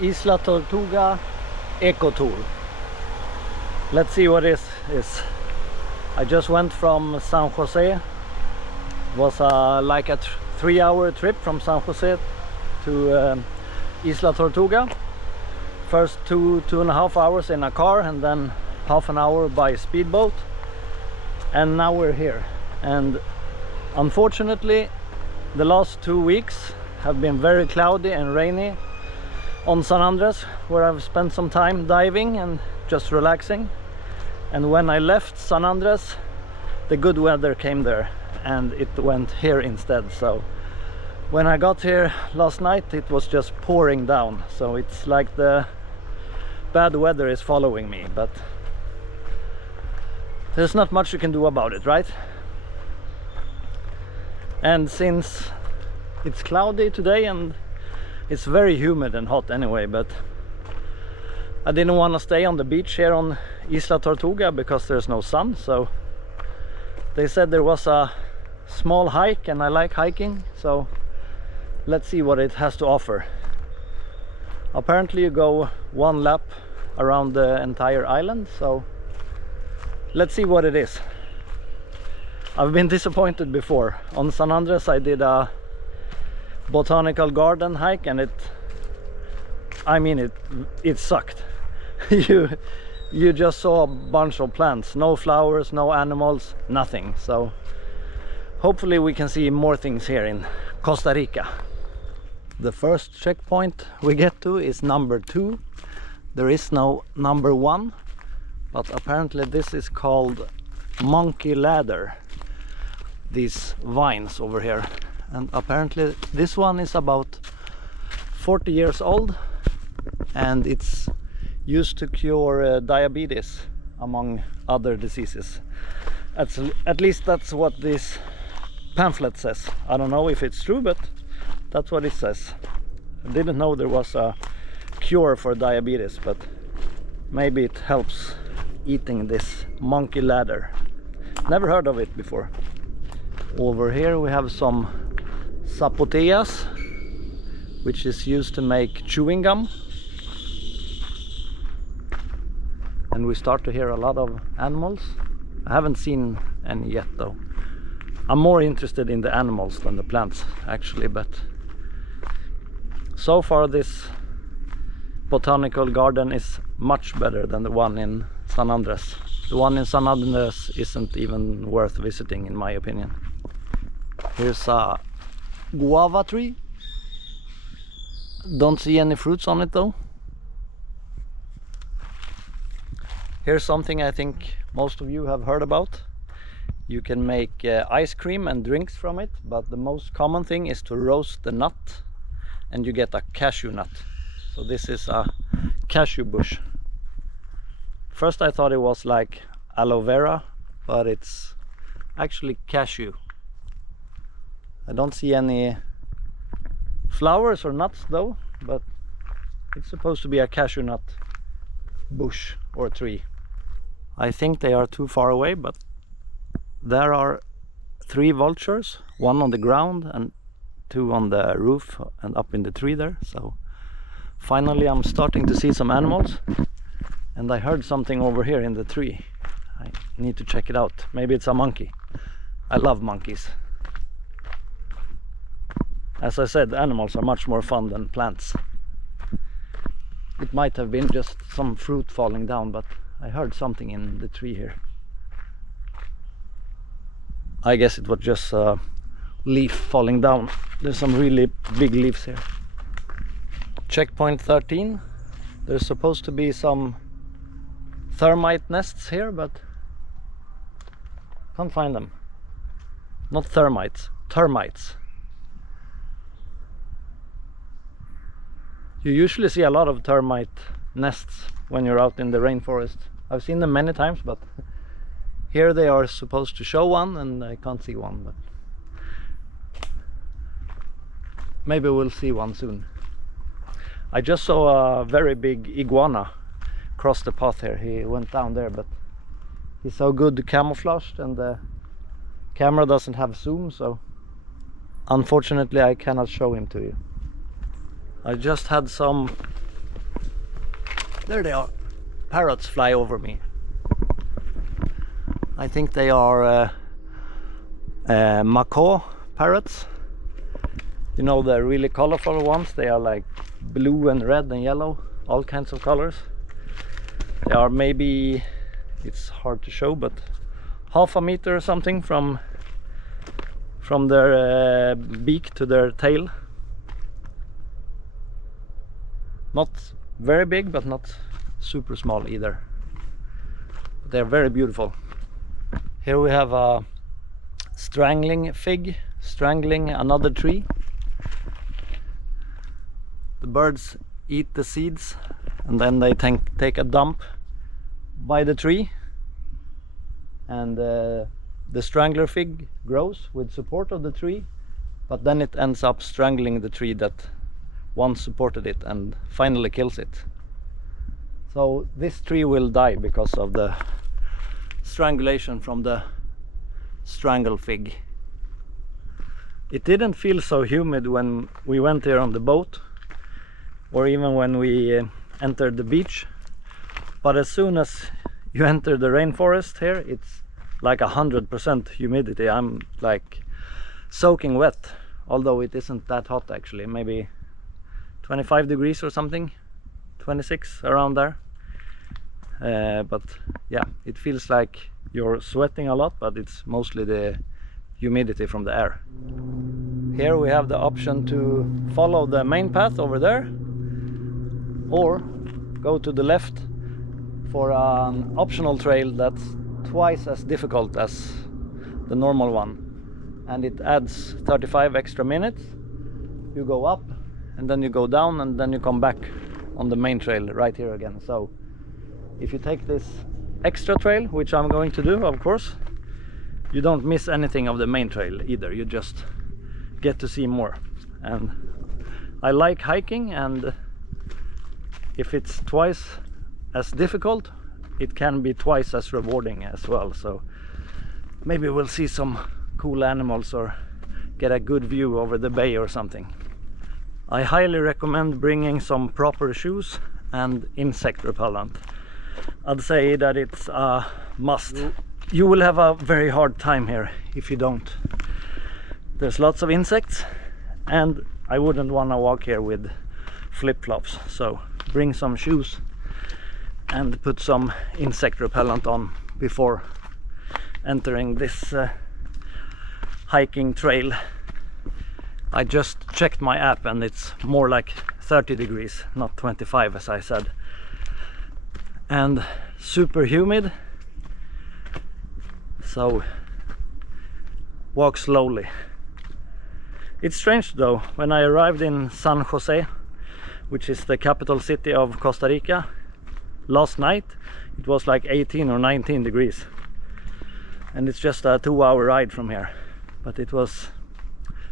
Isla Tortuga Eco Tour. Let's see what this is. I just went from San Jose. It was like a 3-hour trip from San Jose to Isla Tortuga. First 2.5 hours in a car, and then half an hour by speedboat. And now we're here. And unfortunately, the last 2 weeks have been very cloudy and rainy on San Andres, where I've spent some time diving and just relaxing. And when I left San Andres, the good weather came there and it went here instead. So when I got here last night, it was just pouring down. So it's like the bad weather is following me, but there's not much you can do about it, right? And since it's cloudy today and it's very humid and hot anyway, but I didn't want to stay on the beach here on Isla Tortuga because there's no sun. So they said there was a small hike, and I like hiking, so let's see what it has to offer. Apparently you go 1 lap around the entire island, so let's see what it is. I've been disappointed before. On San Andres I did a botanical garden hike, and it sucked. you just saw a bunch of plants, no flowers, no animals, nothing. So hopefully we can see more things here in Costa Rica. The first checkpoint we get to is number 2. There is no number 1, but apparently this is called monkey ladder, these vines over here. And apparently this one is about 40 years old, and it's used to cure diabetes among other diseases. At least that's what this pamphlet says. I don't know if it's true, but that's what it says. I didn't know there was a cure for diabetes, but maybe it helps eating this monkey ladder. Never heard of it before. Over here we have some zapotillas, which is used to make chewing gum. And we start to hear a lot of animals. I haven't seen any yet though. I'm more interested in the animals than the plants actually, but so far this botanical garden is much better than the one in San Andres. The one in San Andres isn't even worth visiting in my opinion. Here's a guava tree. Don't see any fruits on it though. Here's something I think most of you have heard about. You can make ice cream and drinks from it, but the most common thing is to roast the nut and you get a cashew nut. So this is a cashew bush. First I thought it was like aloe vera, but it's actually cashew. I don't see any flowers or nuts though, but it's supposed to be a cashew nut bush or tree. I think they are too far away, but there are 3 vultures, 1 on the ground and 2 on the roof and up in the tree there. So finally I'm starting to see some animals, and I heard something over here in the tree. I need to check it out. Maybe it's a monkey. I love monkeys. As I said, animals are much more fun than plants. It might have been just some fruit falling down, but I heard something in the tree here. I guess it was just a leaf falling down. There's some really big leaves here. Checkpoint 13. There's supposed to be some termite nests here, but can't find them. Not thermites, termites. You usually see a lot of termite nests when you're out in the rainforest. I've seen them many times, but here they are supposed to show one and I can't see one, but maybe we'll see one soon. I just saw a very big iguana cross the path here. He went down there, but he's so good camouflaged and the camera doesn't have zoom, so unfortunately I cannot show him to you. I just had some There they are. Parrots fly over me. I think they are macaw parrots. You know, the really colorful ones. They are like blue and red and yellow, all kinds of colors. They are maybe, it's hard to show, but half a meter or something from their beak to their tail. Not very big, but not super small either. They're very beautiful. Here we have a strangling fig, strangling another tree. The birds eat the seeds and then they take a dump by the tree, and the strangler fig grows with support of the tree, but then it ends up strangling the tree that once supported it and finally kills it. So this tree will die because of the strangulation from the strangle fig. It didn't feel so humid when we went here on the boat, or even when we entered the beach, but as soon as you enter the rainforest here, it's like 100% humidity. I'm like soaking wet, although it isn't that hot actually, maybe 25 degrees or something, 26 around there. But yeah, it feels like you're sweating a lot, but it's mostly the humidity from the air. Here we have the option to follow the main path over there, or go to the left for an optional trail that's twice as difficult as the normal one, and it adds 35 extra minutes. You go up and then you go down and then you come back on the main trail right here again. So if you take this extra trail, which I'm going to do, of course, you don't miss anything of the main trail either. You just get to see more. And I like hiking, and if it's twice as difficult, it can be twice as rewarding as well. So maybe we'll see some cool animals or get a good view over the bay or something. I highly recommend bringing some proper shoes and insect repellent. I'd say that it's a must. You will have a very hard time here if you don't. There's lots of insects, and I wouldn't want to walk here with flip-flops, so bring some shoes and put some insect repellent on before entering this hiking trail. I just checked my app and it's more like 30 degrees, not 25 as I said, and super humid, so walk slowly. It's strange though, when I arrived in San Jose, which is the capital city of Costa Rica, last night it was like 18 or 19 degrees, and it's just a 2-hour ride from here, but it was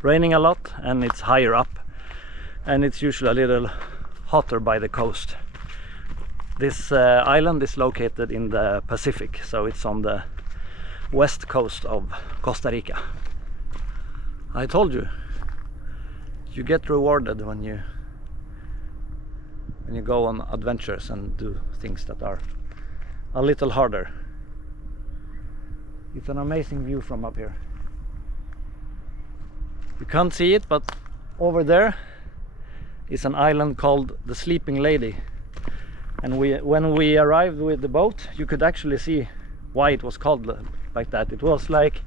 raining a lot and it's higher up, and it's usually a little hotter by the coast. This island is located in the Pacific, so it's on the west coast of Costa Rica. I told you, you get rewarded when you go on adventures and do things that are a little harder. It's an amazing view from up here. You can't see it, but over there is an island called the Sleeping Lady, and when we arrived with the boat, you could actually see why it was called like that. It was like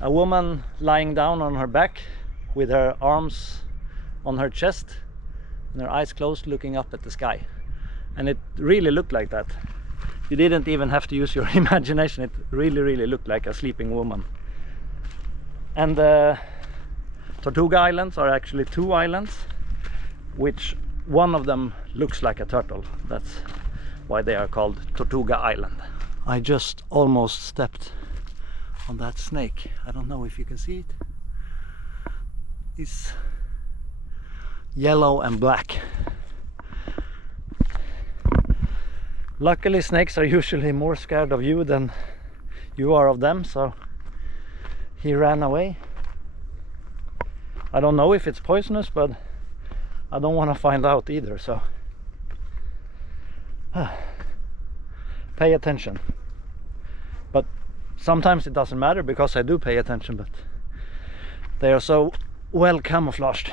a woman lying down on her back with her arms on her chest and her eyes closed, looking up at the sky, and it really looked like that. You didn't even have to use your imagination. It really looked like a sleeping woman. And the Tortuga Islands are actually 2 islands, which one of them looks like a turtle. That's why they are called Tortuga Island. I just almost stepped on that snake. I don't know if you can see it. It's yellow and black. Luckily snakes are usually more scared of you than you are of them, so he ran away. I don't know if it's poisonous, but I don't want to find out either, so Pay attention. But sometimes it doesn't matter because I do pay attention, but they are so well camouflaged.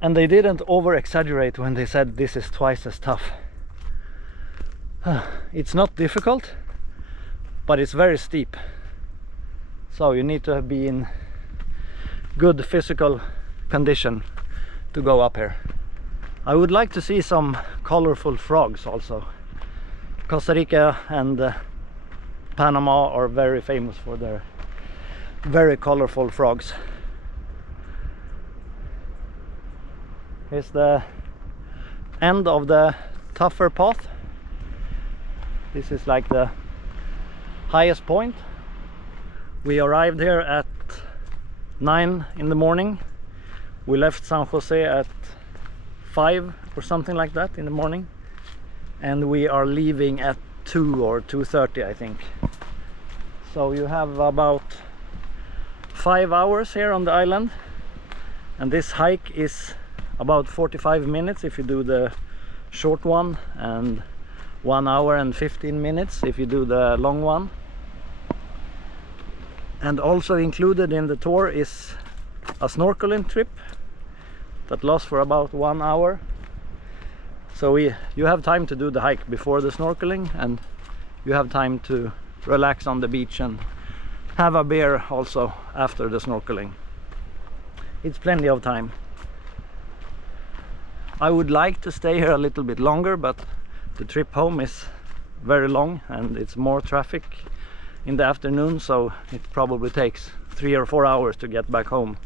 And they didn't over exaggerate when they said this is twice as tough. It's not difficult, but it's very steep, so you need to be in good physical condition to go up here. I would like to see some colorful frogs also. Costa Rica and Panama are very famous for their very colorful frogs. Here's the end of the tougher path. This is like the highest point. We arrived here at 9 in the morning. We left San Jose at 5 or something like that in the morning, and we are leaving at 2 or 2:30, I think. So you have about 5 hours here on the island, and this hike is about 45 minutes if you do the short one, and 1 hour and 15 minutes if you do the long one. And also included in the tour is a snorkeling trip that lasts for about 1 hour. So you have time to do the hike before the snorkeling, and you have time to relax on the beach and have a beer also after the snorkeling. It's plenty of time. I would like to stay here a little bit longer, but the trip home is very long and it's more traffic in the afternoon, so it probably takes 3 or 4 hours to get back home.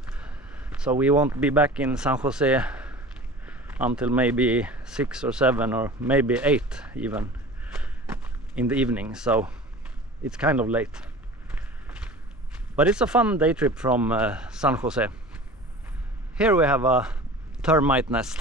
So we won't be back in San Jose until maybe 6 or 7 or maybe 8 even in the evening, so it's kind of late. But it's a fun day trip from San Jose. Here we have a termite nest.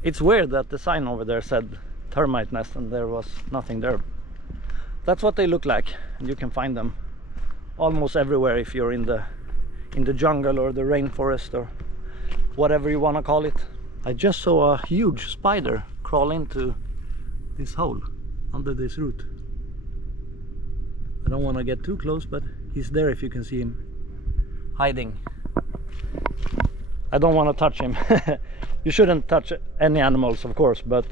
It's weird that the sign over there said termite nest and there was nothing there. That's what they look like, and you can find them almost everywhere if you're in the jungle or the rainforest or whatever you want to call it. I just saw a huge spider crawl into this hole under this root. I don't want to get too close, but he's there if you can see him hiding. I don't want to touch him. You shouldn't touch any animals, of course, but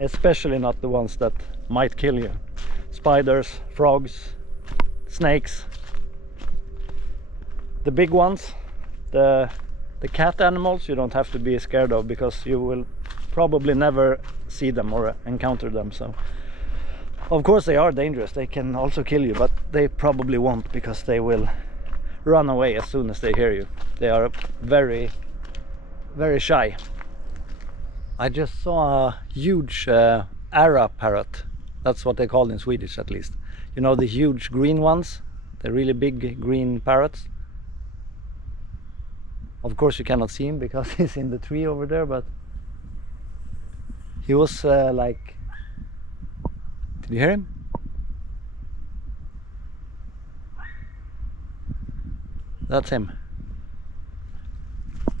especially not the ones that might kill you. Spiders, frogs, snakes. The big ones, the cat animals, you don't have to be scared of because you will probably never see them or encounter them. So of course they are dangerous, they can also kill you, but they probably won't because they will run away as soon as they hear you. They are very, very shy. I just saw a huge Ara parrot. That's what they call in Swedish, at least. You know, the huge green ones, the really big green parrots. Of course you cannot see him because he's in the tree over there, but he was like... Did you hear him? That's him.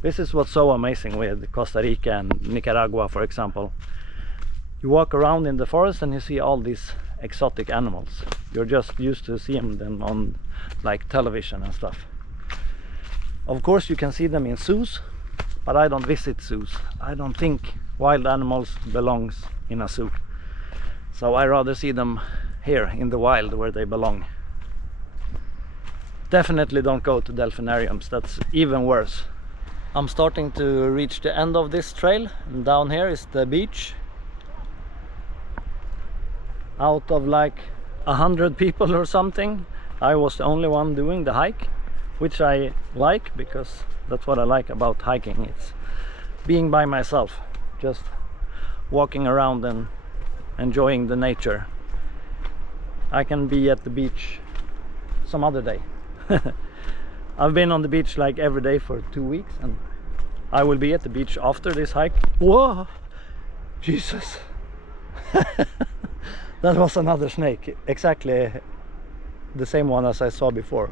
This is what's so amazing with Costa Rica and Nicaragua, for example. You walk around in the forest and you see all these exotic animals. You're just used to seeing them on like television and stuff. Of course you can see them in zoos, but I don't visit zoos. I don't think wild animals belongs in a zoo. So I rather see them here in the wild where they belong. Definitely don't go to delphinariums, that's even worse. I'm starting to reach the end of this trail, and down here is the beach. Out of like 100 people or something, I was the only one doing the hike, which I like because that's what I like about hiking. It's being by myself, just walking around and enjoying the nature. I can be at the beach some other day. I've been on the beach like every day for 2 weeks, and I will be at the beach after this hike. Whoa! Jesus! That was another snake, exactly the same one as I saw before.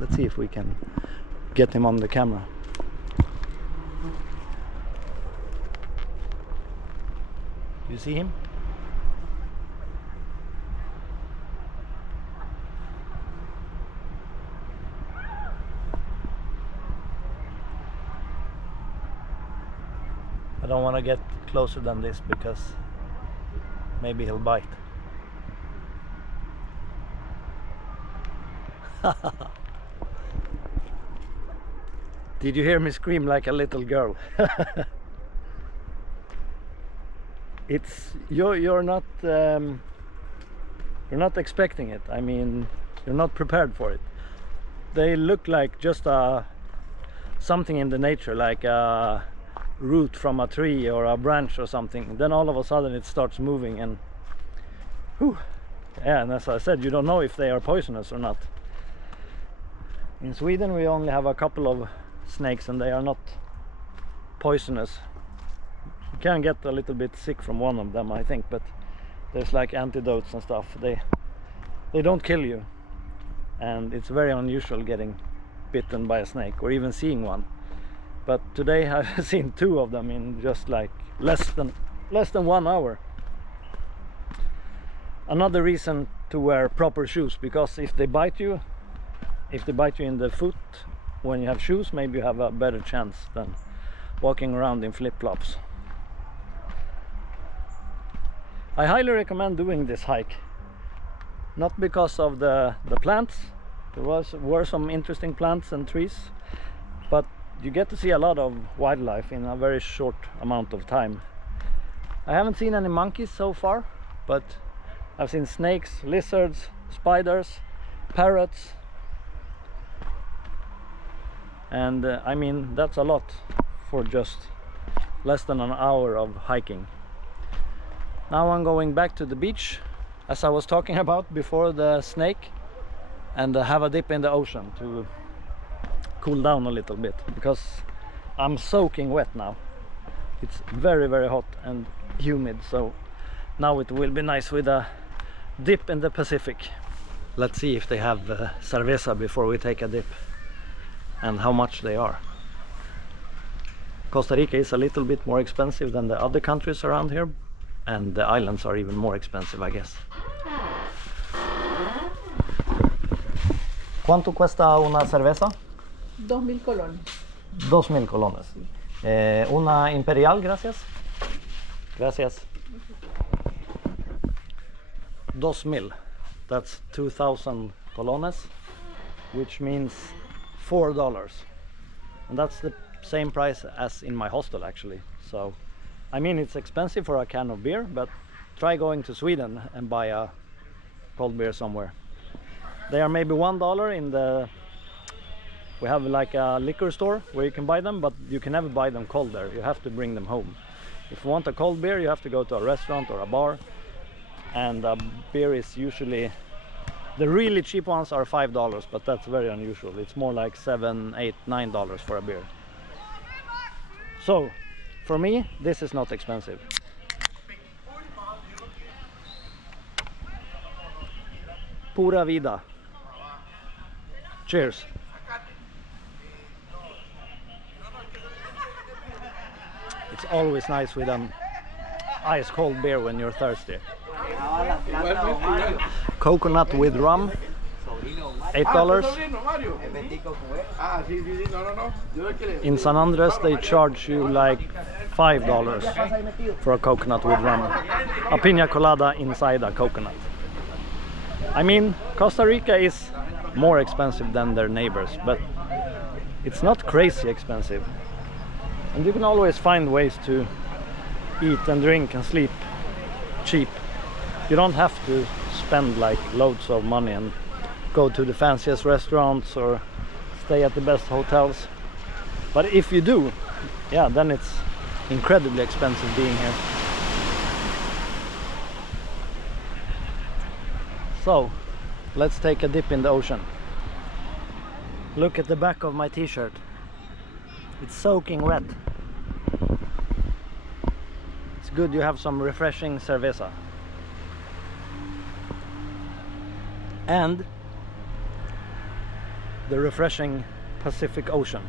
Let's see if we can get him on the camera. You see him? I don't want to get closer than this because maybe he'll bite. Did you hear me scream like a little girl? You're not expecting it. I mean, you're not prepared for it. They look like just something in the nature, like a root from a tree or a branch or something. Then all of a sudden it starts moving, and whew, yeah, and as I said, you don't know if they are poisonous or not. In Sweden we only have a couple of snakes and they are not poisonous. You can get a little bit sick from one of them, I think, but there's like antidotes and stuff. They don't kill you, and it's very unusual getting bitten by a snake or even seeing one. But today I've seen 2 of them in just like less than 1 hour. Another reason to wear proper shoes, because if they bite you in the foot when you have shoes, maybe you have a better chance than walking around in flip-flops. I highly recommend doing this hike, not because of the plants. There were some interesting plants and trees, but you get to see a lot of wildlife in a very short amount of time. I haven't seen any monkeys so far, but I've seen snakes, lizards, spiders, parrots, and I mean, that's a lot for just less than an hour of hiking. Now I'm going back to the beach, as I was talking about before the snake, and have a dip in the ocean to cool down a little bit, because I'm soaking wet now. It's very, very hot and humid, so now it will be nice with a dip in the Pacific. Let's see if they have cerveza before we take a dip, and how much they are. Costa Rica is a little bit more expensive than the other countries around here, and the islands are even more expensive, I guess. ¿Cuánto cuesta una cerveza? 2.000 colones. 2.000 colones. Una imperial, gracias. Gracias. 2.000. That's 2,000 colones, which means $4. And that's the same price as in my hostel, actually. So, I mean, it's expensive for a can of beer, but try going to Sweden and buy a cold beer somewhere. They are maybe $1 in the... We have like a liquor store where you can buy them, but you can never buy them cold there. You have to bring them home. If you want a cold beer, you have to go to a restaurant or a bar, and a beer is usually... The really cheap ones are $5, but that's very unusual. It's more like $7, $8, $9 for a beer. So, for me, this is not expensive. Pura vida. Cheers. It's always nice with an ice cold beer when you're thirsty. Coconut with rum, $8. In San Andres they charge you like $5 for a coconut with rum. A piña colada inside a coconut. I mean, Costa Rica is more expensive than their neighbors, but it's not crazy expensive. And you can always find ways to eat and drink and sleep cheap. You don't have to spend like loads of money and go to the fanciest restaurants or stay at the best hotels. But if you do, yeah, then it's incredibly expensive being here. So, let's take a dip in the ocean. Look at the back of my t-shirt. It's soaking wet. It's good you have some refreshing cerveza. And the refreshing Pacific Ocean.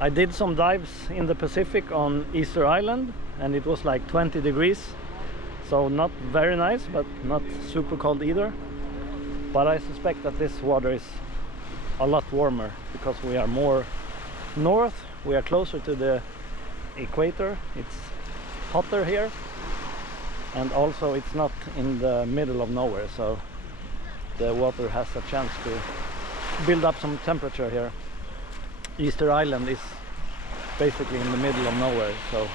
I did some dives in the Pacific on Easter Island and it was like 20 degrees, so not very nice but not super cold either. But I suspect that this water is a lot warmer because we are more north, we are closer to the equator, it's hotter here, and also it's not in the middle of nowhere, so the water has a chance to build up some temperature here. Easter Island is basically in the middle of nowhere, so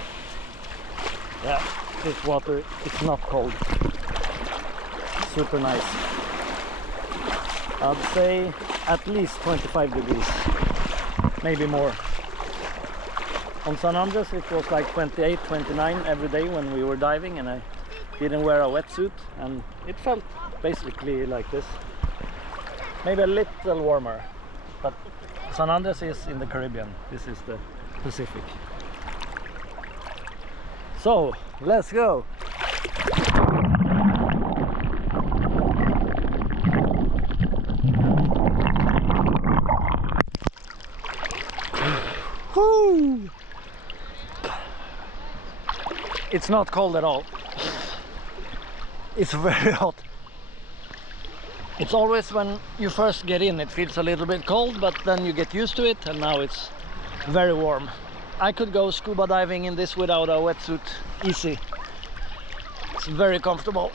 yeah, this water is not cold, super nice. I'd say at least 25 degrees, maybe more. On San Andres it was like 28, 29 every day when we were diving, and I didn't wear a wetsuit and it felt basically like this. Maybe a little warmer, but San Andres is in the Caribbean, this is the Pacific. So let's go! Woo! It's not cold at all. It's very hot. It's always when you first get in it feels a little bit cold, but then you get used to it and now it's very warm. I could go scuba diving in this without a wetsuit, easy. It's very comfortable.